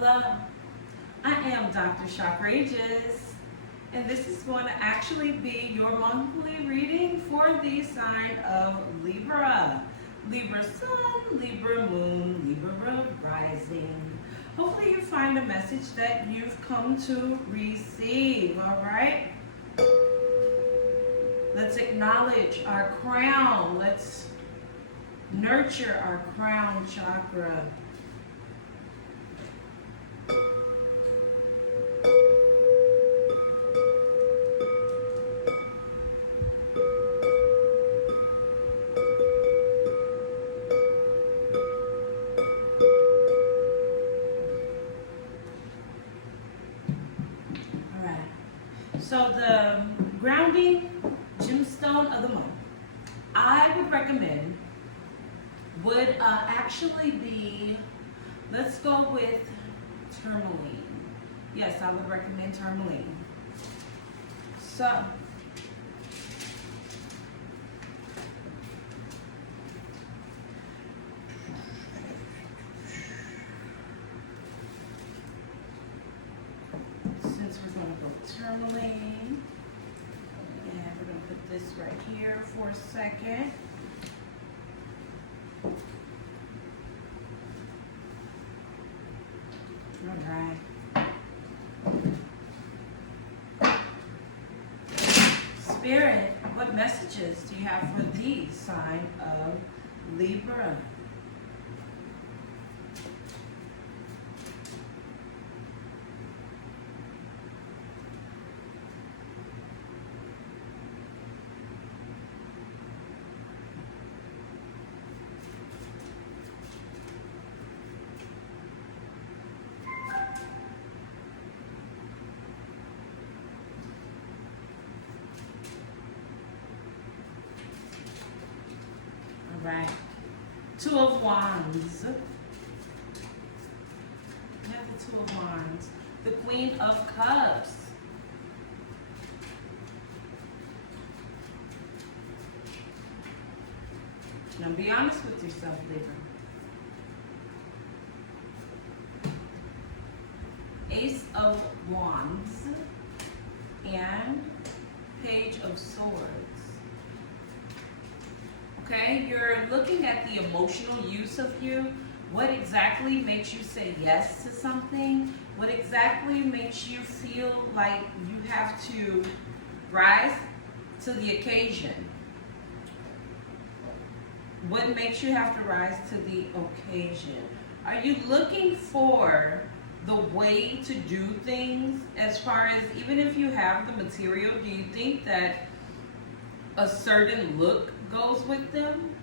Hello, I am Dr. Shakrageous, and this is going to actually be your monthly reading for the sign of Libra. Libra Sun, Libra Moon, Libra Rising. Hopefully you find a message that you've come to receive, all right? Let's acknowledge our crown. Let's nurture our crown chakra. So the grounding gemstone of the month, I would recommend, would actually be, let's go with tourmaline. Yes, I would recommend tourmaline. So, since we're going to go tourmaline, and we're going to put this right here for a second. All right. Spirit, what messages do you have for the sign of Libra? Right. Two of Wands. We have the Two of Wands. The Queen of Cups. Now be honest with yourself, Libra. Ace of Wands and Page of Swords. Okay, you're looking at the emotional use of you. What exactly makes you say yes to something? What exactly makes you feel like you have to rise to the occasion? What makes you have to rise to the occasion? Are you looking for the way to do things as far as, even if you have the material, do you think that a certain look goes with them?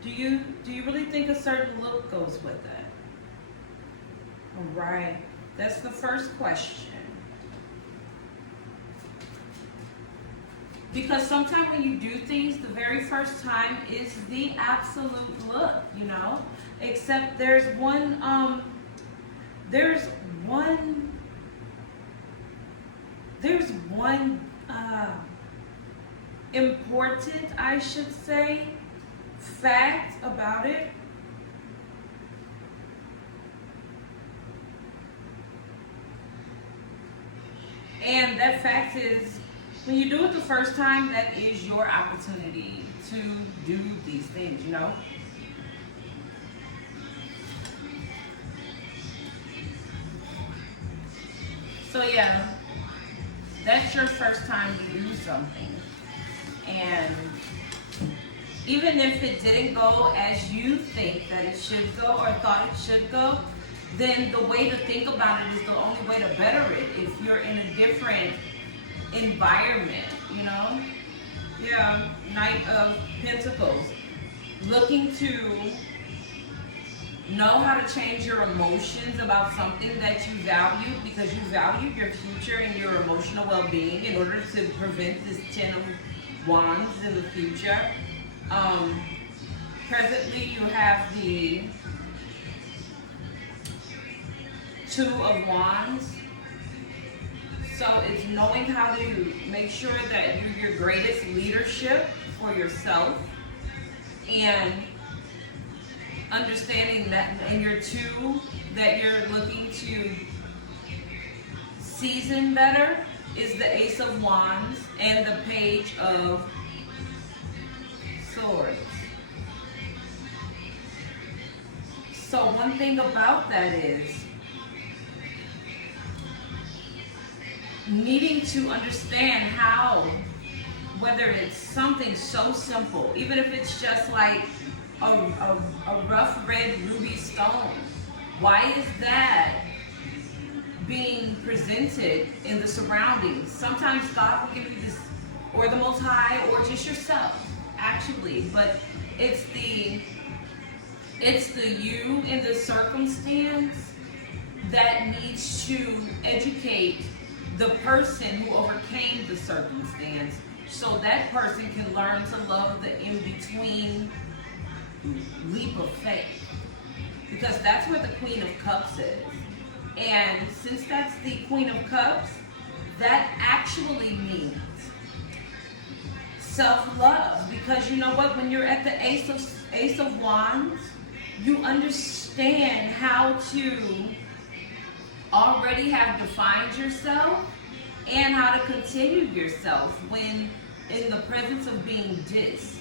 Do you really think a certain look goes with it? All right, that's the first question. Because sometimes when you do things, the very first time is the absolute look, you know? Except there's one important, I should say, fact about it. And that fact is, when you do it the first time, that is your opportunity to do these things, you know? So yeah, that's your first time to do something. And even if it didn't go as you think that it should go or thought it should go, then the way to think about it is the only way to better it if you're in a different environment, you know? Yeah, Knight of Pentacles. Looking to know how to change your emotions about something that you value, because you value your future and your emotional well-being in order to prevent this Ten of Wands in the future. Presently you have the Two of Wands. So it's knowing how to make sure that you're your greatest leadership for yourself, and understanding that in your two that you're looking to season better is the Ace of Wands and the Page of Swords. So one thing about that is needing to understand how, whether it's something so simple, even if it's just like a rough red ruby stone, why is that being presented in the surroundings? Sometimes God will give you this, or the Most High, or just yourself, actually. But it's the you in the circumstance that needs to educate the person who overcame the circumstance, so that person can learn to love the in-between leap of faith. Because that's what the Queen of Cups is. And since that's the Queen of Cups, that actually means self-love. Because you know what? When you're at the Ace of Wands, you understand how to already have defined yourself and how to continue yourself when in the presence of being dissed.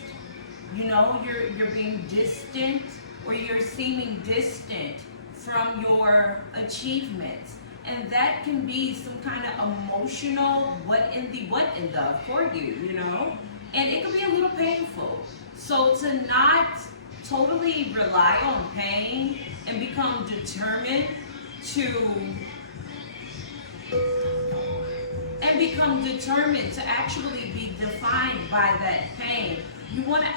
You know, you're being distant, or you're seeming distant from your achievements. And that can be some kind of emotional what in the for you, you know? And it can be a little painful. So to not totally rely on pain and become determined to actually be defined by that pain. You want to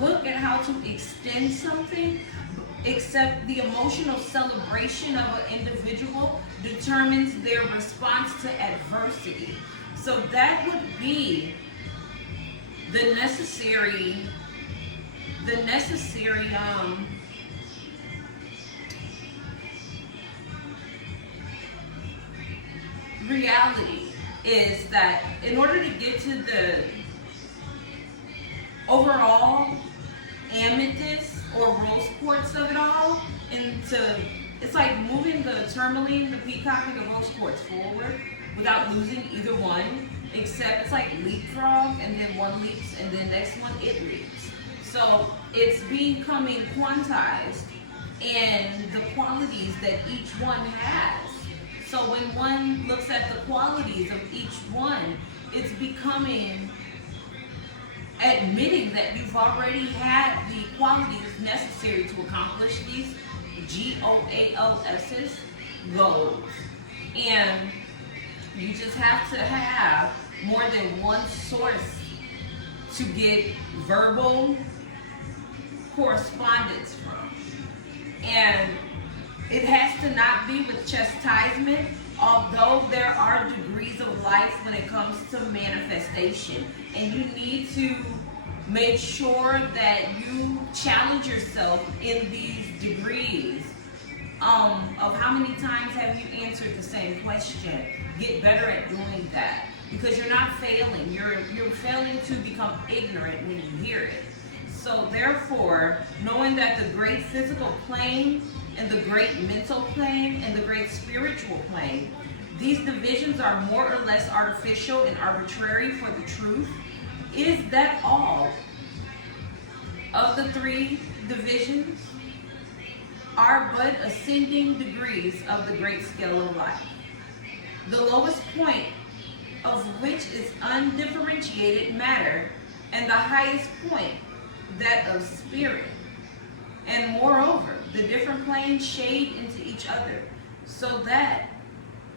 look at how to extend something, except the emotional celebration of an individual determines their response to adversity. So that would be the necessary reality is that in order to get to the overall amethyst or rose quartz of it all, it's like moving the tourmaline, the peacock, and the rose quartz forward without losing either one, except it's like leapfrog, and then one leaps, and then next one it leaps. So it's becoming quantized in the qualities that each one has. So when one looks at the qualities of each one, it's becoming admitting that you've already had the qualities necessary to accomplish these goals. And you just have to have more than one source to get verbal correspondence from. And it has to not be with chastisement, although there are degrees of life when it comes to manifestation. And you need to make sure that you challenge yourself in these degrees of how many times have you answered the same question. Get better at doing that, because you're not failing. You're failing to become ignorant when you hear it. So therefore, knowing that the great physical plane and the great mental plane and the great spiritual plane, these divisions are more or less artificial and arbitrary for the truth. Is that all of the three divisions are but ascending degrees of the great scale of life, the lowest point of which is undifferentiated matter, and the highest point that of spirit. And moreover, the different planes shade into each other, so that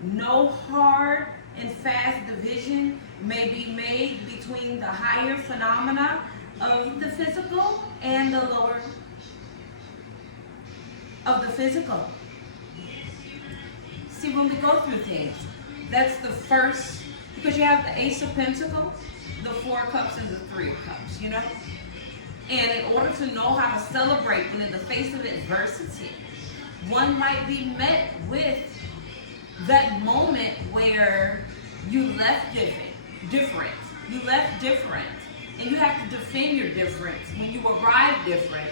no hard and fast division may be made between the higher phenomena of the physical and the lower of the physical. See, when we go through things, that's the first, because you have the Ace of Pentacles, the Four of Cups, and the Three of Cups, you know? And in order to know how to celebrate when in the face of adversity, one might be met with that moment where you left different. You left different. And you have to defend your difference when you arrive different.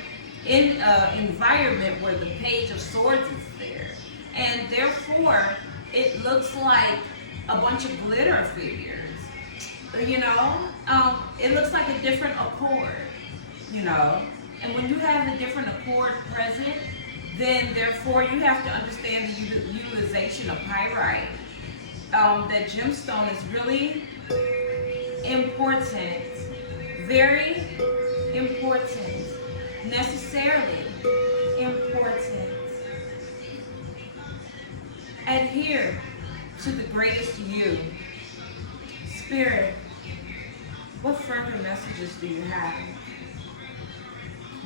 in an environment where the Page of Swords is there. And therefore, it looks like a bunch of glitter figures. You know, it looks like a different accord, you know. And when you have the different accord present, then therefore you have to understand the utilization of pyrite. That gemstone is really important, very important, necessarily important. Adhere to the greatest you. Spirit, what further messages do you have?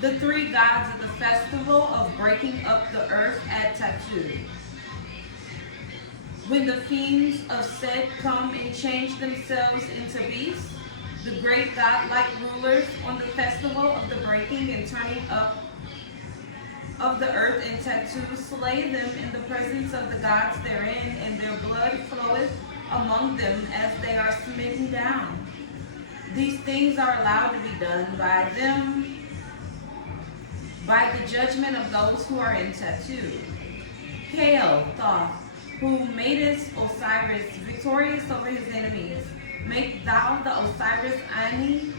The three gods of the festival of breaking up the earth at Tattoo. When the fiends of Set come and change themselves into beasts, the great godlike rulers on the festival of the breaking and turning up of the earth in Tattoo slay them in the presence of the gods therein, and their blood floweth among them as they are smitten down. These things are allowed to be done by them, by the judgment of those who are in Tattoo. Hail, Thoth, who madest Osiris victorious over his enemies. Make thou the Osiris Ani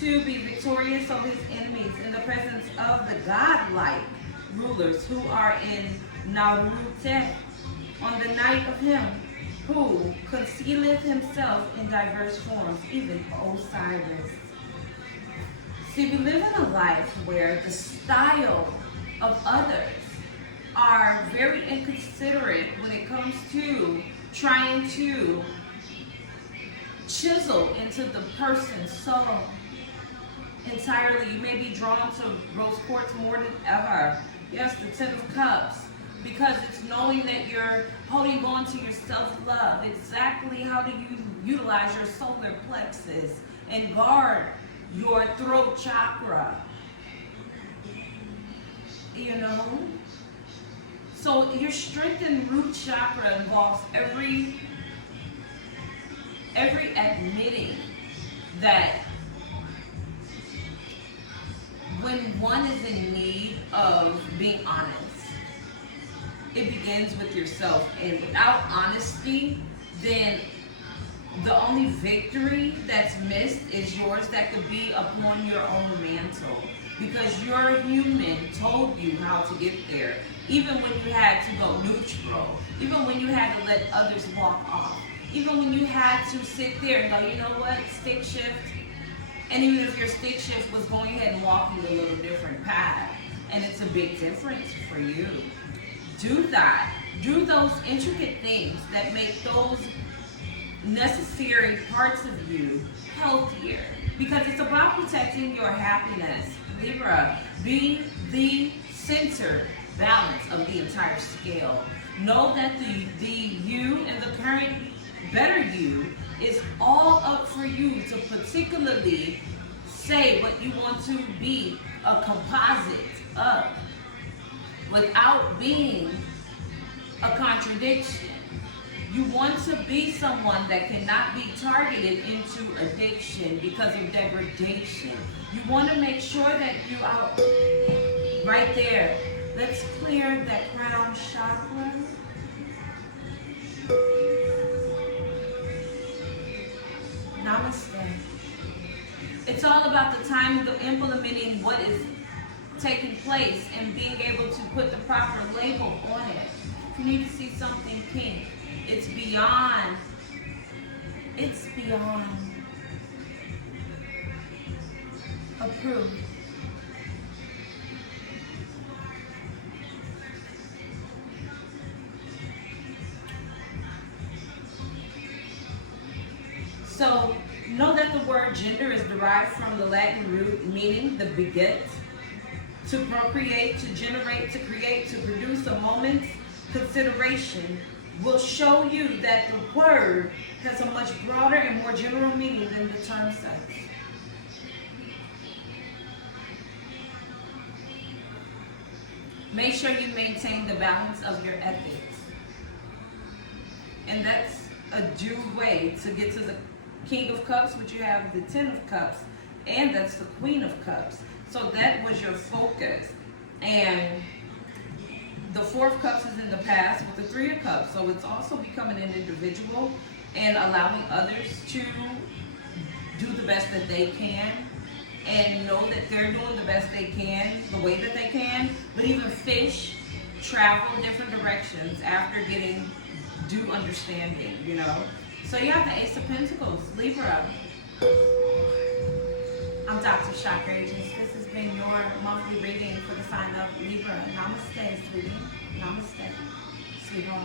to be victorious over his enemies in the presence of the godlike rulers who are in Naruteh on the night of him who concealeth himself in diverse forms, even Osiris. See, we live in a life where the style of others are very inconsiderate when it comes to trying to chisel into the person's soul entirely. You may be drawn to rose quartz more than ever. Yes, the Ten of Cups. Because it's knowing that you're holding on to your self-love. Exactly how do you utilize your solar plexus and guard your throat chakra. You know? So your strengthened root chakra involves every admitting that when one is in need of being honest, it begins with yourself. And without honesty, then the only victory that's missed is yours that could be upon your own mantle. Because your human told you how to get there. Even when you had to go neutral. Even when you had to let others walk off. Even when you had to sit there and go, you know what, stick shift. And even if your stick shift was going ahead and walking a little different path. And it's a big difference for you. Do that. Do those intricate things that make those necessary parts of you healthier. Because it's about protecting your happiness. Libra, be the center balance of the entire scale. Know that the you and the current better you is all up for you to particularly say what you want to be a composite of without being a contradiction. You want to be someone that cannot be targeted into addiction because of degradation. You want to make sure that you are right there. Let's clear that crown chakra. Namaste. It's all about the timing of implementing what is taking place and being able to put the proper label on it. If you need to see something pink, it's beyond approved. So know that the word gender is derived from the Latin root meaning the beget, to procreate, to generate, to create, to produce. A moment's consideration will show you that the word has a much broader and more general meaning than the term sex. Make sure you maintain the balance of your ethics. And that's a due way to get to the King of Cups, which you have the Ten of Cups, and that's the Queen of Cups. So that was your focus. And the Four of Cups is in the past with the Three of Cups. So it's also becoming an individual and allowing others to do the best that they can and know that they're doing the best they can, the way that they can. But even fish travel different directions after getting due understanding, you know. So you have the Ace of Pentacles, Libra. I'm Dr. Chakra Agents. This has been your monthly reading for the sign of Libra. Namaste, sweetie. Namaste, sweetheart.